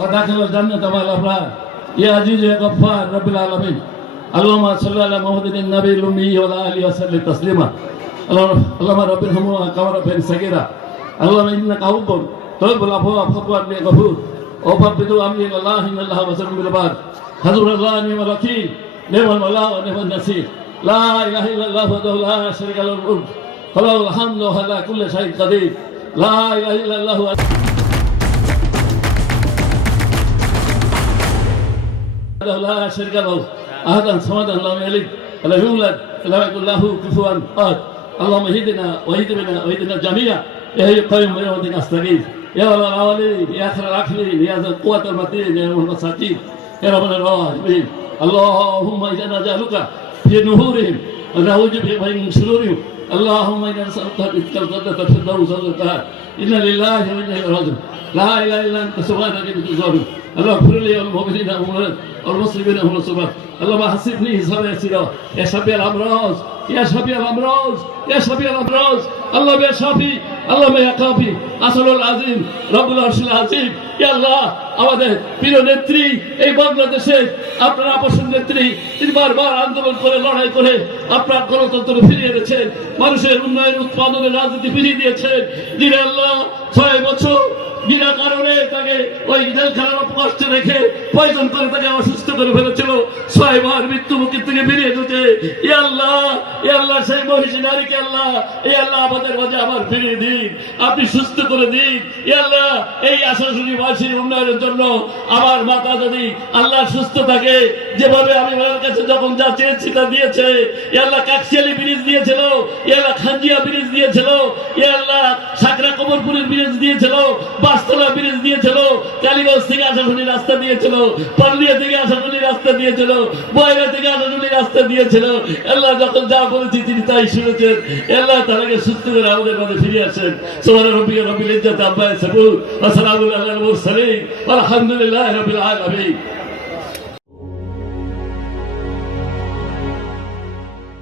وداخل الجنة مع الأبرار يا عزيز يا غفار رب العالمين اللهم صل على محمد النبي الأمي وعلى آله وسلم تسليما اللهم رب ارحمهما كما ربياني صغيرا اللهم إنك عفو تحب العفو فاعف عني غفور وفوض أمري إلى الله إن الله بصير بالعباد حسبنا الله ونعم الوكيل نعم المولى ونعم النصير لا إله إلا الله وحده لا شريك له الملك وله الحمد وهو على كل شيء قدير لا إله إلا الله لا شريك له أحدا صمدا لم يلد ولم يولد ولم يكن له كفوا أحد اللهم اهدنا واهدنا جميعا يا حي القيوم برحمتك أستغيث يا رب العالمين يا خير العاقلين يا ذا القوة المتين يا رب المساكين يا رب الراحمين اللهم إنا نجعلك في نهورهم ونعوذ بك من شرورهم اللهم إنا نسألك رزق الجنة في الدوس والدهر إنا لله وإنا إليه راجعون لا إله إلا أنت سبحانك إني كنت ظالم اللهم اغفر لي والمؤمنين والمسلمين والمسلمات اللهم حسبني حسابا يسيرا يا شفيع الأمراض يا شفيع الأمراض يا شفيع الأمراض اللهم يا شافي اللهم يا কাফি আসলুল আজিম রব্বুল আরশিল আজিম ইয়া আল্লাহ আমাদের প্রিয় নেত্রী এই বাংলাদেশের আপনার আপসন নেত্রী তিনি বারবার আন্দোলন করে লড়াই করে আপনার গণতন্ত্র ফিরিয়ে এনেছেন মানুষের উন্নয়ন উৎপাদনের রাজনীতি ফিরিয়ে দিয়েছেন দিনে আল্লাহ 6 বছর বিনা কারণে তাকে ওই জেলখানার কষ্টে রেখে পয়জন করে তাকে অসুস্থ করে ফেলেছিল 6 বার মৃত্যু মুখী থেকে বেরিয়ে যেতে ইয়া আল্লাহ সেই মহিষী নারীকে আল্লাহ এই আল্লাহ আমাদের মাঝে আবার ফিরিয়ে দিন আপনি সুস্থ করে দিন ইয়া আল্লাহ এই আশাশুনি বাসীর উন্নয়নের জন্য আমার মাতা যদি আল্লাহ সুস্থ থাকে যেভাবে আমি ওর কাছে যখন যা চেয়েছি তা দিয়েছে ইয়া আল্লাহ কাকশিয়ালি ব্রিজ দিয়েছিল ইয়া আল্লাহ খানজিয়া ব্রিজ দিয়েছিল ইয়া আল্লাহ সাকরা কবরপুরের ব্রিজ দিয়েছিল বাসতলা ব্রিজ দিয়েছিল কালীগঞ্জ থেকে আশাশুনি রাস্তা দিয়েছিল পান্ডিয়া থেকে আশাশুনি রাস্তা দিয়েছিল বয়রা থেকে আশাশুনি রাস্তা দিয়েছিল আল্লাহ যখন যা বলেছি তিনি তাই শুনেছেন আল্লাহ তাকে সুস্থ করে আমাদের মাঝে ফিরে আসেন সুবহান রাব্বিকা রাব্বিল ইজ্জাতি আম্মা ইয়াসিফুন ওয়া সালামুন আলাল মুরসালিন ওয়া আলহামদুলিল্লাহি রাব্বিল আলামিন